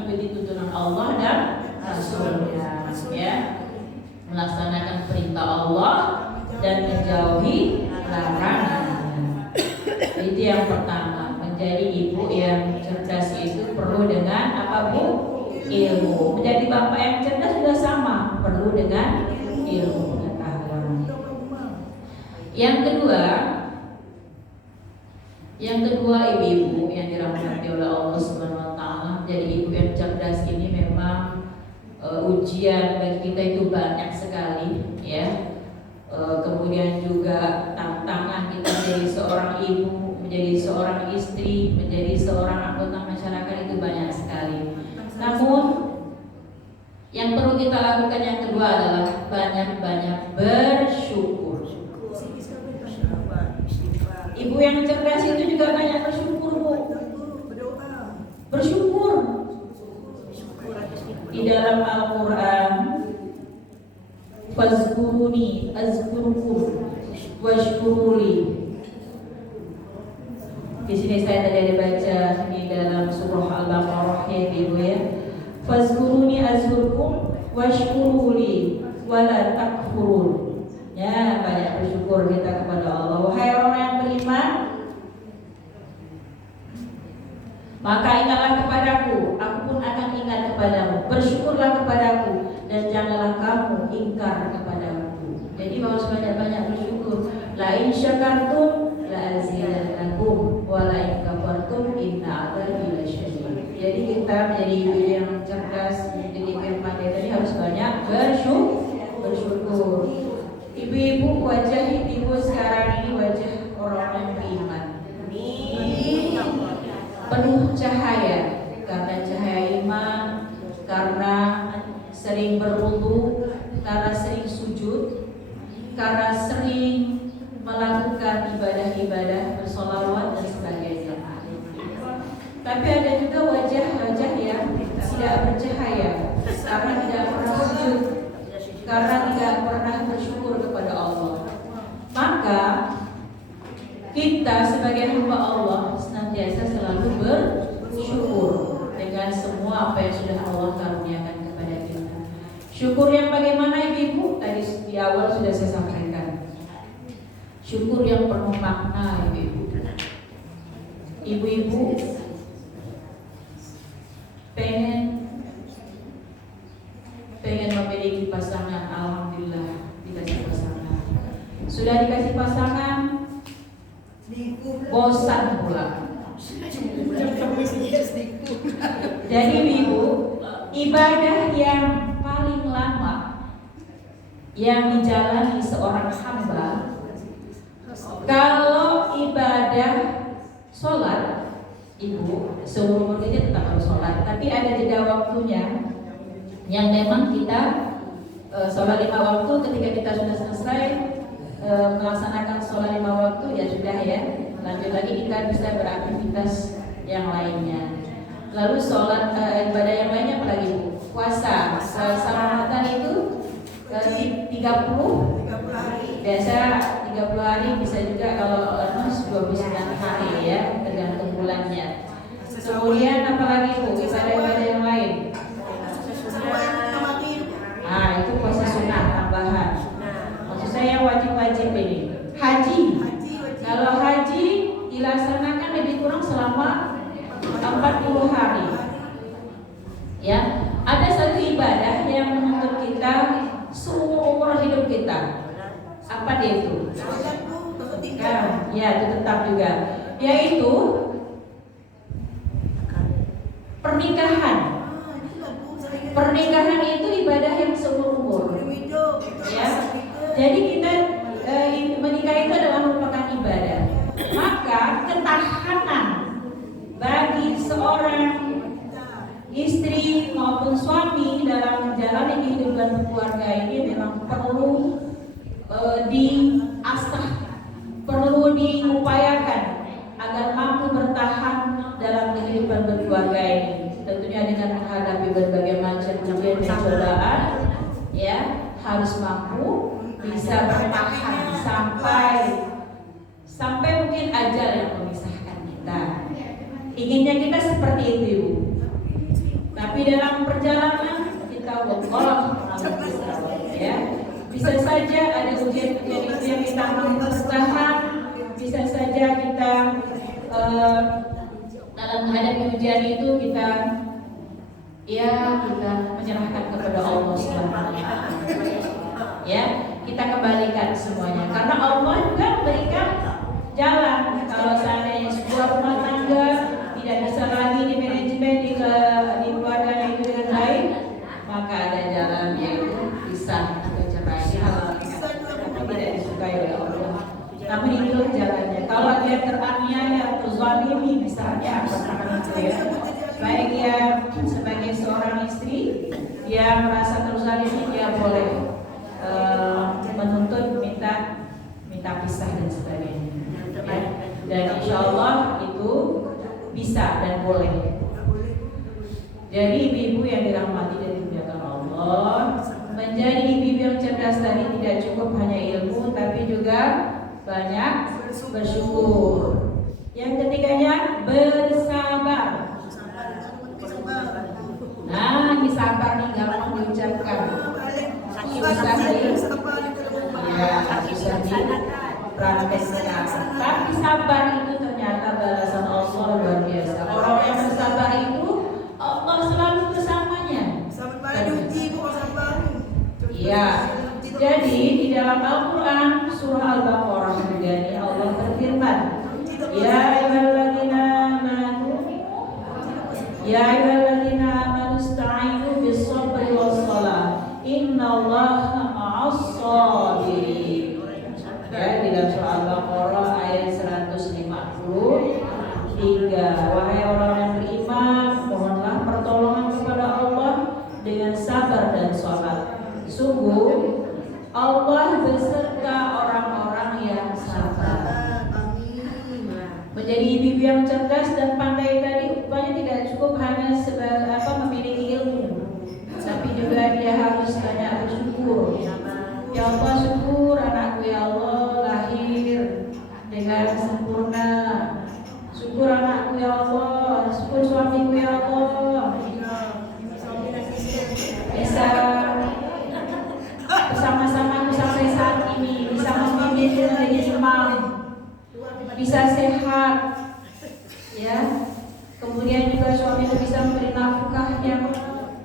mengikuti tuntunan Allah dan Rasulnya, ya, melaksanakan perintah Allah dan menjauhi larangannya. Itu yang pertama. Menjadi ibu yang cerdas itu perlu dengan apa, Bu? Ilmu. Menjadi bapak yang cerdas juga sama, perlu dengan ilmu pengetahuan. Yang kedua, ibu-ibu yang dirahmati oleh Allah Subhanahu wa taala, jadi ibu yang cerdas ini memang ujian bagi kita itu banyak sekali, ya. Kemudian juga tantangan kita menjadi seorang ibu, menjadi seorang istri, menjadi seorang anggota masyarakat itu banyak sekali. Namun yang perlu kita lakukan yang kedua adalah banyak-banyak bersyukur. Ibu yang cerdas itu juga banyak bersyukur, Bu. Bersyukur. Di dalam Al-Quran, fazkuruni azkurukum washkuruli. Di sini saya tadi ada baca di dalam surah Al-Baqarah, ya Ibu, ya. Fazkuruni azkurukum washkuruli wala takfurun. Ya, banyak bersyukur kita kepada Allah. Wahai orang yang beriman, maka ingatlah kepadaku, aku pun akan ingat kepadamu. Bersyukurlah kepadaku dan janganlah kamu ingkar kepadaku. Jadi harus banyak-banyak bersyukur. La in syakartum la azidannakum wa la in kafartum inna adzabi lasyadid. Jadi kita menjadi ibu yang cerdas, menjadi ibu yang pandai tadi harus banyak bersyukur. Ibu-ibu, wajah ibu sekarang ini wajah orang yang beriman, penuh cahaya, karena cahaya iman, karena sering berwudu, karena sering sujud, karena sering melakukan ibadah-ibadah, bersolawat dan sebagainya. Tapi ada juga wajah-wajah yang tidak bercahaya, karena tidak pernah sujud, karena tidak pernah bersyukur kepada Allah. Maka kita sebagai hamba Allah senantiasa selalu bersyukur dengan semua apa yang sudah Allah karuniakan kepada kita. Syukur yang bagaimana, Ibu? Tadi di awal sudah saya sampaikan. Syukur yang penuh makna, Ibu. Ibu-ibu pengen memiliki pasangan, alhamdulillah dikasih pasangan. Sudah dikasih pasangan, bosan pula. Jadi Ibu, ibadah yang paling lama yang dijalani seorang hamba, kalau ibadah sholat, Ibu, seumur kita tetap harus sholat, tapi ada jeda waktunya yang memang kita sholat 5 waktu. Ketika kita sudah selesai melaksanakan sholat 5 waktu, ya sudah, ya, lanjut lagi kita bisa beraktivitas yang lainnya. Lalu sholat ibadah yang lainnya apalagi, Bu? Puasa. Ramadan itu 30 hari. Biasa 30 hari, bisa juga kalau 29 hari, ya, tergantung bulannya. Kemudian apalagi, Bu, ibadah-ibadah yang lain? Itu puasa sunnah tambahan. Maksud saya wajib-wajib ini. Haji. Kalau haji dilaksanakan lebih kurang selama 40 hari. Ya, ada satu ibadah yang menuntut kita seumur umur hidup kita. Apa dia itu? Ya, itu tetap juga. Yaitu pernikahan. Pernikahan itu ibadah yang seumur umur. Ya, jadi kita menikah itu adalah merupakan ibadah. Maka ketahanan bagi seorang istri maupun suami dalam menjalani kehidupan keluarga ini memang perlu diasah, perlu diupayakan agar mampu bertahan dalam kehidupan berkeluarga ini. Tentunya dengan menghadapi berbagai macam ujian dan cobaan, ya, harus mampu bisa bertahan sampai mungkin ajal yang memisahkan kita. Inginnya kita seperti itu, Ibu. Tapi Tapi dalam perjalanan kita ya, bisa saja ada ujian-ujian itu yang kita mampu tahan, bisa saja kita dalam menghadapi ujian itu kita menyerahkan kepada Allah Subhanahu wa Ta'ala. Ya, kita kembalikan semuanya karena Allah juga memberikan jalan. Kalau seandainya sebuah rumah tangga tidak bisa lagi di manajemen di keluarga itu dengan baik, maka ada jalan yaitu pisah atau cerai. Hal yang tidak disukai oleh Allah. Tapi itulah jalannya. Kalau dia teraniaya atau zalimi misalnya, baik dia sebagai seorang istri, dia merasa terzalimi, dia boleh menuntut minta pisah dan sebagainya. Ya. Dan insya Allah itu bisa dan boleh. Jadi ibu-ibu yang dirahmati dan dimuliakan Allah, menjadi ibu-ibu yang cerdas tadi tidak cukup hanya ilmu, tapi juga banyak bersyukur. Yang ketiganya bersabar. Nah, ini sabar nih gampang diucapkan. Susah dipraktekkan. Tapi sabar itu ternyata balasan Allah luar biasa. Orang yang bersabar itu Allah selalu bersamanya. Iya. Jadi di dalam Al-Quran surah Al-Baqarah juga ini Allah berfirman, Ya ayyuhalladzina amanu ista'inu bis-sabri was-shalah. Innallaha ma'as-sabirin. Ya, di dalam surah Al-Baqarah ayat 153. Wahai orang yang beriman, mohonlah pertolongan kepada Allah dengan sabar dan salat. Sungguh Allah beserta orang-orang yang sabar. Menjadi ibu yang cerdas dan pandai tadi rupanya tidak cukup hanya sebagai memiliki ilmu, tapi juga dia harus banyak bersyukur. Ya Allah, syukur anakku ya Allah lahir dengan sempurna. Syukur anakku ya Allah, syukur suamiku ya Allah bisa bersama-sama sampai saat ini, bisa memimpin menjadi imam, bisa sehat, ya. Kemudian juga suami itu bisa memberi nafkah yang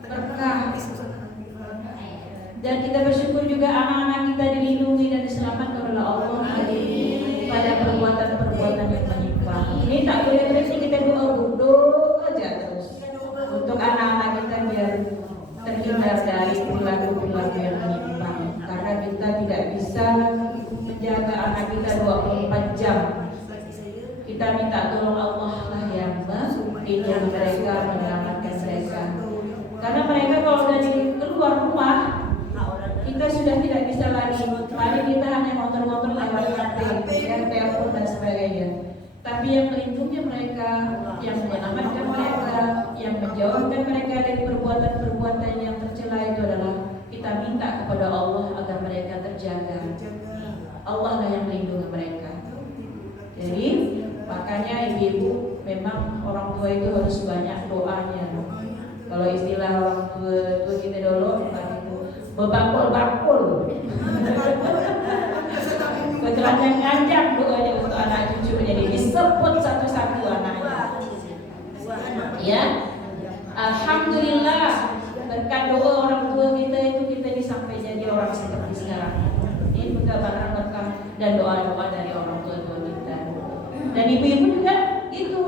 berkah. Dan kita bersyukur juga anak-anak kita dilindungi dan diselamatkan oleh Allah pada perbuatan-perbuatan yang menyimpang. Ini tak boleh berhenti, kita doa aja terus untuk anak-anak kita biar terhindar dari perilaku-perilaku yang menyimpang. Karena kita tidak bisa menjaga anak kita 24 jam. Kita minta tolong Allah lah yang melindungi mereka, menyelamatkan mereka. Karena mereka kalau dari keluar rumah, kita sudah tidak bisa lagi. Paling kita hanya motor-motor lewat HP, telepon dan sebagainya. Tapi yang melindungi mereka, yang menyelamatkan mereka, yang menjauhkan mereka dari perbuatan-perbuatan yang tercela itu adalah kita minta kepada Allah agar mereka terjaga. Allah lah yang melindungi mereka. Jadi makanya ibu-ibu memang orang tua itu harus banyak doanya. Kalau istilah orang tua kita dulu itu berbakul-bakul. Berkeranjang-keranjang doanya untuk anak cucunya, jadi disebut satu-satu anaknya. Ya, alhamdulillah berkat doa orang tua kita itu kita sampai jadi orang seperti sekarang. Ini berkat berkah dan doa-doa dari orang tua kita. Dan ibu-ibu juga itu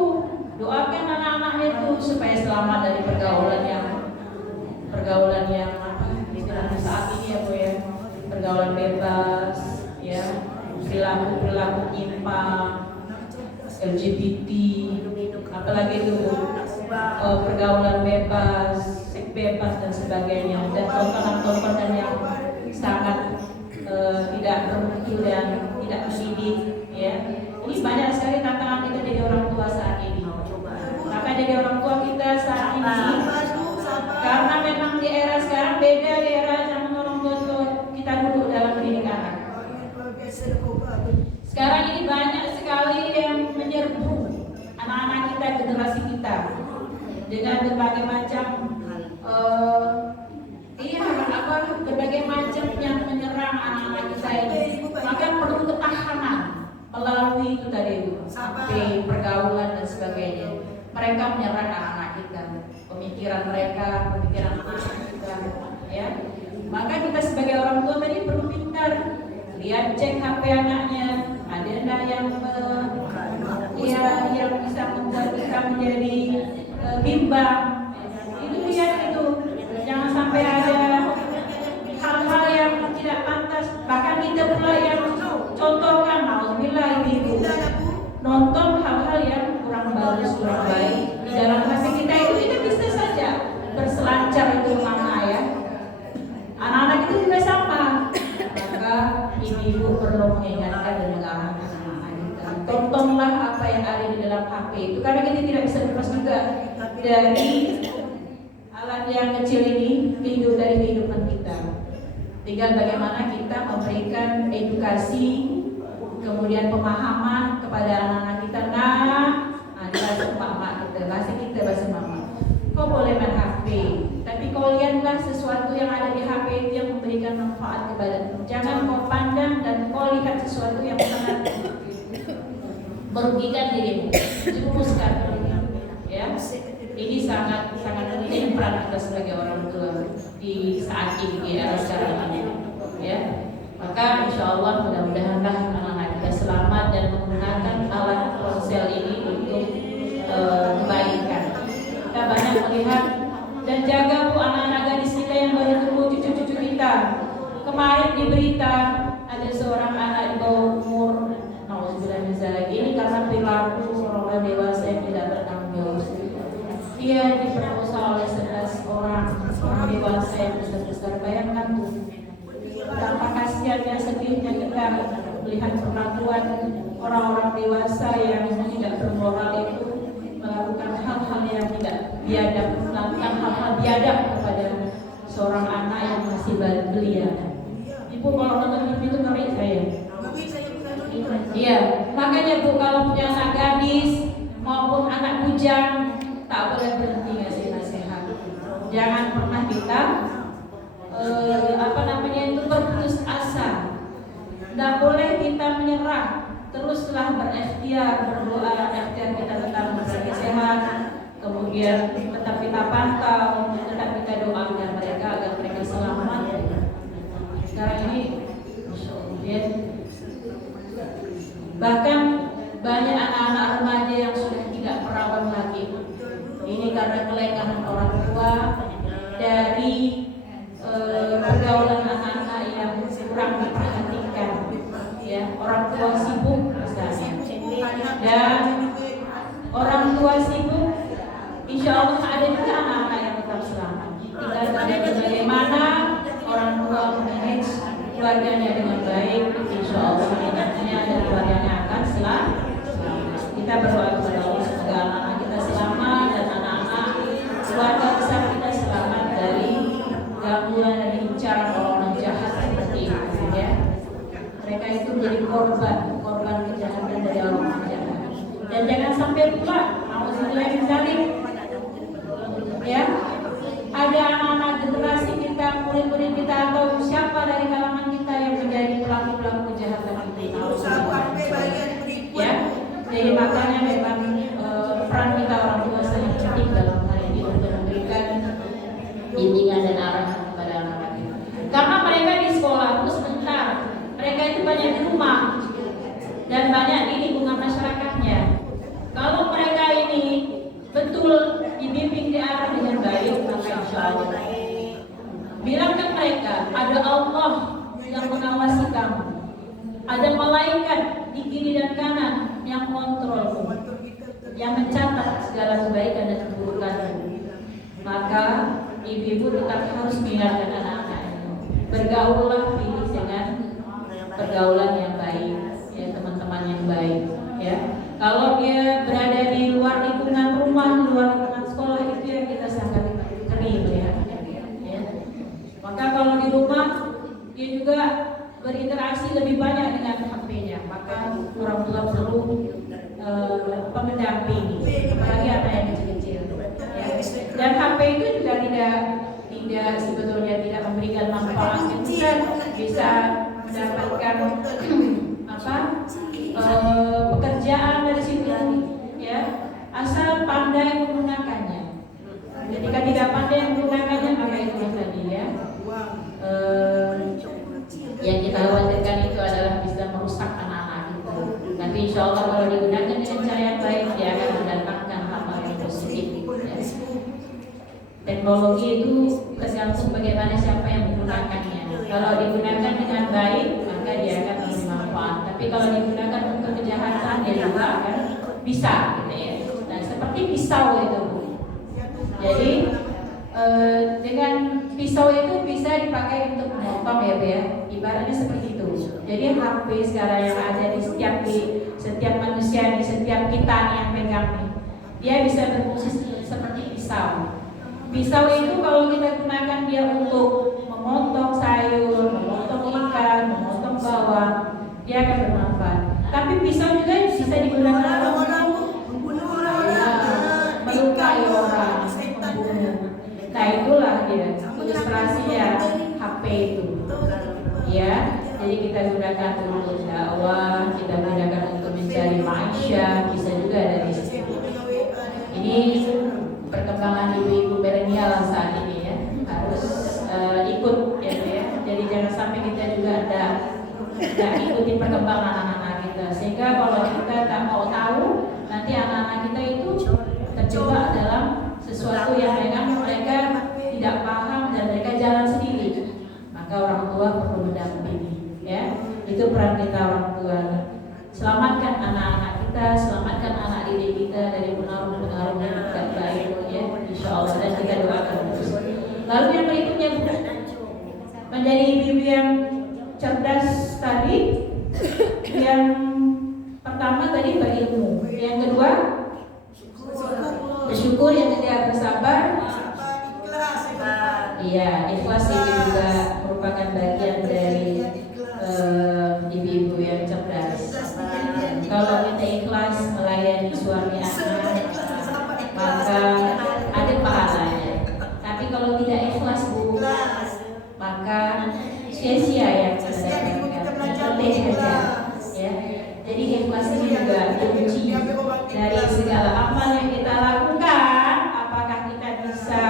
doakan anak-anaknya itu supaya selamat dari pergaulan yang istilahnya saat ini ya Bu ya, pergaulan bebas, ya, perilaku nyimpang, LGBT, apalagi itu pergaulan bebas, seks bebas dan sebagainya, dan tontonan-tontonan yang sangat tidak bermutu dan tidak mendidik, ya. Ini banyak sekali tantangan kita jadi orang tua saat ini. Maka jadi orang tua kita saat ini, karena memang di era sekarang beda di era zaman orang tua kita dulu dalam mendidik anak. Sekarang ini banyak sekali yang menyerbu anak-anak kita, generasi kita, dengan berbagai macam itu tadi HP, pergaulan dan sebagainya. Mereka menyerang anak-anak kita, pemikiran mereka, pemikiran anak kita, ya. Maka kita sebagai orang tua tadi perlu pintar, lihat cek HP anaknya, ada enggak yang yang bisa membuat kita menjadi bimbang. Itu lihat itu, jangan sampai ada hal-hal yang tidak pantas. Bahkan kita pula yang contohkan, alhamdulillah ibu nonton hal-hal yang kurang bagus, kurang baik di dalam hati kita itu kita bisa saja berselancar itu mana ya. Anak-anak itu juga sama. Maka ibu perlu mengingatkan dan mengarahkan anak-anak kita. Tontonlah apa yang ada di dalam HP itu, karena kita tidak bisa lepas juga dari alat yang kecil ini dari kehidupan kita. Tinggal bagaimana kita memberikan edukasi, kemudian pemahaman kepada anak-anak kita. Bahasa mama kita, bahasa mama. Kau boleh main HP, tapi kau lihatlah sesuatu yang ada di HP itu yang memberikan manfaat kepadamu. Jangan kau pandang dan kau lihat sesuatu yang sangat merugikan dirimu. Jerumuskan, ya. Ini sangat penting peran kita sebagai orang tua di saat ini, di era sekarang ini, ya. Maka insya Allah mudah-mudahanlah anak-anak kita selamat dan menggunakan alat ponsel ini untuk kebaikan. Kita banyak melihat dan jaga bu anak-anak gadis kita yang baru tumbuh, cucu-cucu kita. Kemarin di berita ada seorang anak di bawah umur, ini karena perilaku orang dewasa yang tidak bertanggung jawab. Dia diperkosa oleh 11 orang dewasa yang besar-besar. Bayangkan tuh, betapa kasihannya, sedihnya kita melihat perlakuan orang-orang dewasa yang tidak bermoral itu melakukan hal-hal yang tidak biadab, melakukan hal-hal biadab kepada seorang anak yang masih belia. Ibu kalau nonton film itu ngeri saya. Iya, makanya bu kalau punya anak gadis maupun anak bujang tak boleh berhenti ngasih nasihat. Jangan pernah kita itu berputus asa. Tidak boleh kita menyerah. Teruslah berikhtiar, berdoa, ikhtiar kita tetap menjaga sehat. Kemudian tetap kita pantau, tetap kita doakan mereka agar mereka selamat. Sekarang ini, ya. Bahkan banyak anak-anak remaja yang sudah tidak perawan lagi. Ini karena kelengahan orang tua dari pergaulan anak-anak yang kurang diperhatikan, ya. Orang tua sibuk misalnya, dan orang tua sibuk, insya Allah ada juga anak-anak yang tetap selamat. Tinggal bagaimana orang tua manage keluarganya dengan baik, insya Allah anaknya dan keluarganya akan selamat. Kita berdoa kepada Allah semoga anak-anak kita selamat dan anak-anak keluarga besar kita selamat dari gangguan dan incaran orang jahat seperti itu, ya. Mereka itu menjadi korban kejahatan dari orang jahat. Dan jangan sampai pula ya, ada anak-anak generasi kita, murid-murid kita atau siapa dari kalangan kita yang menjadi pelaku-pelaku kejahatan itu. Ya, jadi makanya memang peran kita orang tua sangat penting dalam hal ini untuk memberikan bimbingan dan arahan kepada anak-anak kita. Karena mereka di sekolah itu sebentar, mereka itu banyak di rumah dan banyak di lingkungan masyarakatnya. Kalau mereka ini betul dibimbing diarah dengan baik, maka insya Allah bilang ke mereka ada Allah yang mengawasi kamu, ada malaikat di kiri dan kanan yang kontrol, yang mencatat segala kebaikan dan keburukan. Maka ibu-ibu tetap harus mengingatkan anak-anaknya, bergaullah pilih dengan pergaulan yang baik, ya, teman-teman yang baik, ya. Kalau dia berada di luar lingkungan rumah, di luar lingkungan sekolah, itu yang kita sangat ngeri melihatnya, ya. Maka kalau di rumah dia juga berinteraksi lebih banyak dengan HP-nya, maka orang tua perlu pendampingi, apalagi anak yang kecil-kecil, ya. Dan HP itu juga tidak sebetulnya tidak memberikan manfaat, bisa mendapatkan teknologi itu tergantung bagaimana siapa yang menggunakannya. Kalau digunakan dengan baik, maka dia akan bermanfaat. Tapi kalau digunakan untuk kejahatan, dia juga akan bisa, gitu ya. Nah, seperti pisau itu, Bu. Jadi dengan pisau itu bisa dipakai untuk memotong, ya, Bu ya. Ibaratnya seperti itu. Jadi HP sekarang yang ada di setiap manusia, di setiap kita nih yang pegang nih, dia bisa berfungsi seperti pisau. Pisau itu kalau kita gunakan dia untuk memotong sayur, memotong ikan, memotong bawang, dia akan bermanfaat. Tapi pisau juga bisa digunakan untuk melukai orang, membunuh. Nah, itulah dia ilustrasinya HP itu. Ya, jadi kita gunakan untuk dakwah, kita gunakan untuk mencari maisha, bisa juga dari situ. Ini perkembangan ibu-ibu milenial saat ini ya, harus ikut ya, ya. Jadi jangan sampai kita juga tidak ikuti perkembangan anak-anak kita, sehingga kalau kita tak mau tahu, nanti anak-anak kita itu terjebak dalam sesuatu yang mereka tidak paham dan mereka jalan sendiri. Maka orang tua perlu mendampingi, ya. Itu peran kita orang tua. Selamatkan anak-anak kita, selamatkan anak didik kita dari pengaruh-pengaruh yang tidak baik, ya. Insya Allah, dan kita doakan terus. Lalu yang berikutnya, menjadi ibu yang cerdas tadi. Yang pertama tadi berilmu, yang kedua bersyukur, yang ketiga bersabar. Iya, ikhlas itu juga merupakan bagian dari ibu-ibu yang cerdas. Kalau kita ikhlas melayani suami anak, maka ada pahalanya. Tapi kalau tidak ikhlas, Bu, maka sia-sia yang kita dapatkan. Ya. Jadi ikhlas ini juga kunci dari segala amal yang kita lakukan. Apakah kita bisa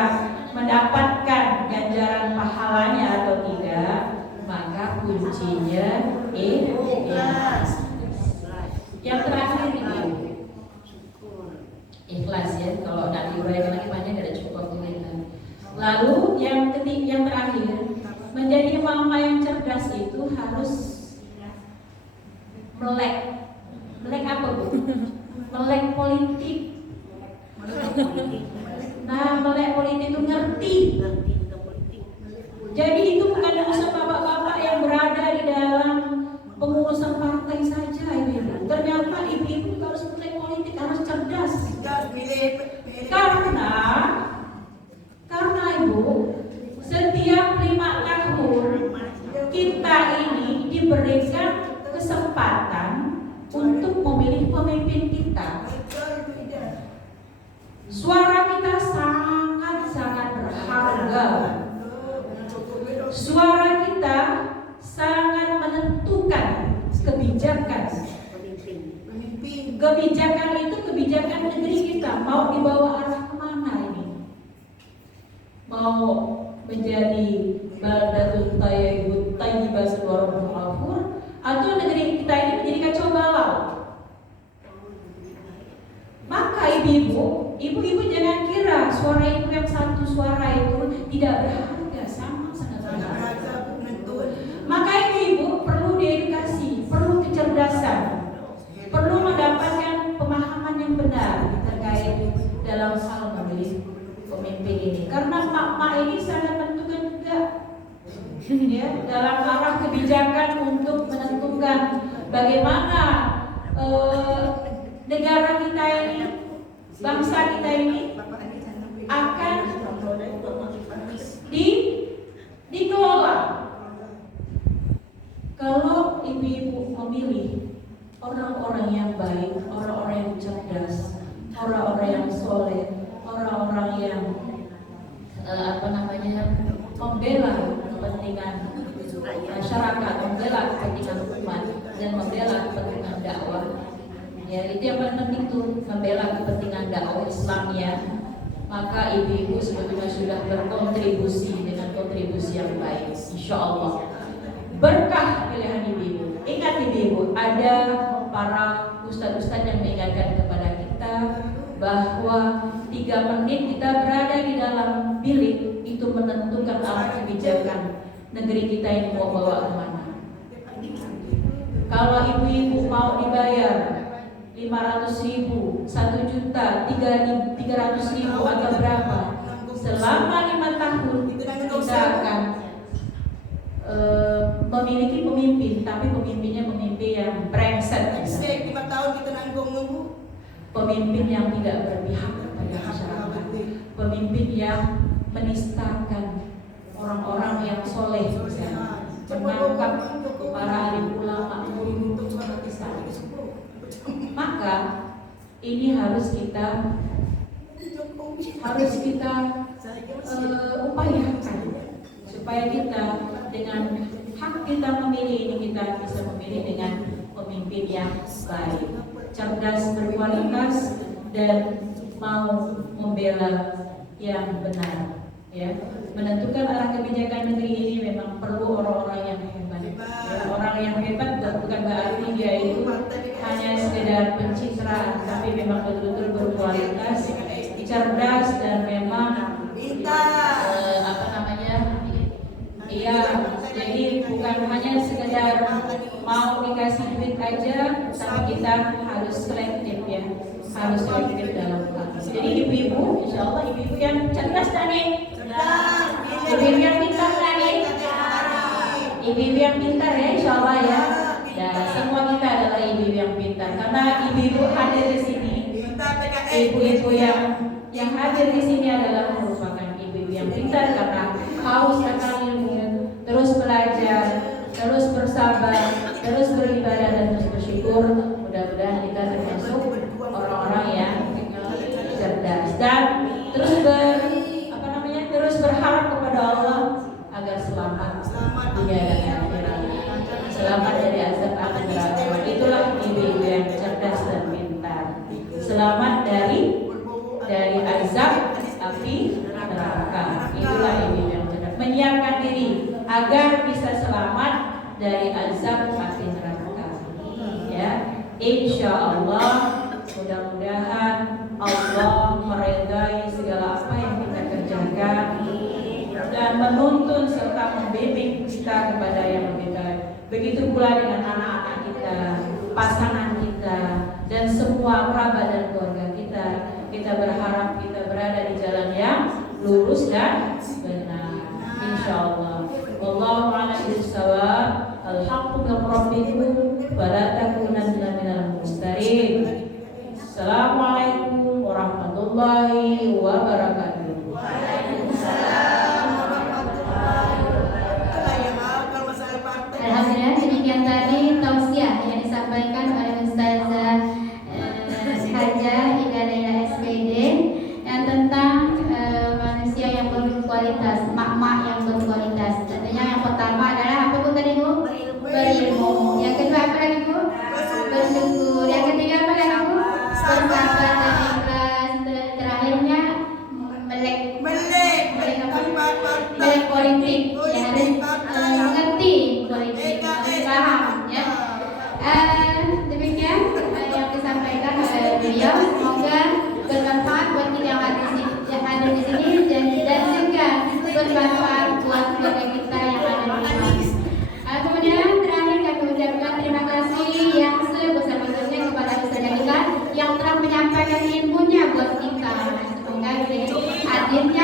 mendapatkan ganjaran pahalanya atau tidak? Maka kuncinya ikhlas. Yang terakhir itu ikhlas, ya. Kalau nak diuraikan lagi banyak, ada cukup kita. Lalu yang terakhir, menjadi mama yang cerdas itu harus melek apa, Bu? Melek politik. Nah, melek politik itu ngerti. Jadi itu bukan urusan bapak-bapak yang berada di dalam pengurusan partai saja, ibu. Ternyata ibu harus melek politik, harus cerdas. Karena ibu, setiap 5 tahun kita ini diberikan kesempatan untuk memilih pemimpin kita. Suara kita sangat-sangat berharga. Suara kita sangat menentukan kebijakan itu, kebijakan negeri kita mau dibawa arah kemana ini? Mau menjadi baldatun thayyibatun wa rabbun ghafur, atau negeri kita ini menjadi kacau balau? Maka ibu-ibu jangan kira suara ibu yang satu suara itu tidak berharga, sangat berharga. Maka ibu perlu diedukasi, perlu kecerdasan, perlu mendapatkan pemahaman yang benar terkait dalam hal memilih pemimpin ini. Karena mak-mak ini sangat menentukan juga, ya, dalam arah kebijakan untuk menentukan bagaimana negara kita ini, bangsa kita ini akan dikelola. Kalau ibu-ibu memilih orang-orang yang baik, orang-orang yang cerdas, orang-orang yang soleh, orang-orang yang membela kepentingan masyarakat, membela kepentingan umat, dan membela kepentingan dakwah. Ya, itu yang paling penting tuh, membela kepentingan dakwah Islamnya. Maka ibu-ibu sebetulnya sudah berkontribusi dengan kontribusi yang baik, insya Allah. Berkah pilihan ibu-ibu. Ingat ibu-ibu, ada para ustadz-ustadz yang mengingatkan kepada kita bahwa 3 menit kita berada di dalam bilik itu menentukan arah kebijakan negeri kita ini mau bawa kemana. Kalau ibu-ibu mau dibayar 500.000, 1 juta, 300.000 atau berapa, selama 5 tahun kita akan memiliki pemimpin, tapi pemimpinnya pemimpin yang brengsek. 5 tahun kita nanggung nunggu. Pemimpin yang tidak berpihak kepada masyarakat, pemimpin yang menistakan orang-orang yang soleh, menangkap para alim ulama, maka ini harus kita upayakan supaya kita dengan hak kita memilih ini kita bisa memilih dengan pemimpin yang baik, cerdas, berkualitas, dan mau membela yang benar. Ya, menentukan arah kebijakan negeri ini memang perlu orang-orang yang hebat. Ya, orang yang hebat bukan berarti dia itu hanya sekedar pencitraan, tapi memang betul-betul berkualitas, cerdas, dan memang iya, jadi bukan hanya sekedar mau dikasih duit aja, tapi kita harus selektif ya, harus selektif dalam hal. Jadi ibu-ibu, insya Allah ibu-ibu yang cerdas tadi, ibu-ibu yang pintar tadi, ibu-ibu yang pintar ya, insya Allah ya. Ya, semua kita adalah ibu-ibu yang pintar, karena ibu-ibu hadir di sini. Ibu-ibu yang hadir di sini adalah merupakan ibu-ibu yang pintar karena haus akan ilmu, terus belajar, terus bersabar, terus beribadah dan terus bersyukur. Mudah-mudahan kita termasuk orang-orang yang cerdas dan terus terus berharap kepada Allah agar selamat dunia dan akhirat, selamat dari azab api neraka. Itulah ibu-ibu yang cerdas dan pintar. Selamat dari azab api neraka. Itulah ibu yang cerdas, menyiapkan diri agar bisa selamat dari azab api neraka. Ya, insya Allah, mudah-mudahan Allah meridai segala apa yang kita kerjakan dan menuntun serta membimbing kita kepada yang lebih baik. Begitu pula dengan anak-anak kita, pasangan kita, dan semua kerabat dan keluarga kita. Kita berharap kita berada di jalan yang lurus dan benar, insya Allah. Wallahu a'lam bishawab. Al-haqqu min rabbikum wa la takunanna minal mumtarin. Assalamualaikum warahmatullahi wabarakatuh. Waalaikumsalam warahmatullahi wabarakatuh. Alhamdulillah, demikian tadi tausiah yang disampaikan oleh Ustazah Hajah Ida Laila SPD yang tentang manusia yang berkualitas, mak-mak yang berkualitas. Tentunya yang pertama adalah apa Bu tadi Bu? Berilmu. Yang kedua apa lagi Bu? Bersyukur. Yang ketiga apa lagi Bu? Bersabar dan ikhlas. Terakhirnya melek politik. Ya, harus mengerti politik, paham ya. Demikian yang disampaikan oleh beliau. Semoga bermanfaat buat kita yang ada di sini dan juga bermanfaat buat keluarga kita yang ada di rumah. Kemudian terakhir kami ucapkan terima kasih yang sebesar-besarnya kepada Ustazah kita yang telah menyampaikan ilmunya buat kita. Semoga dengan hadirnya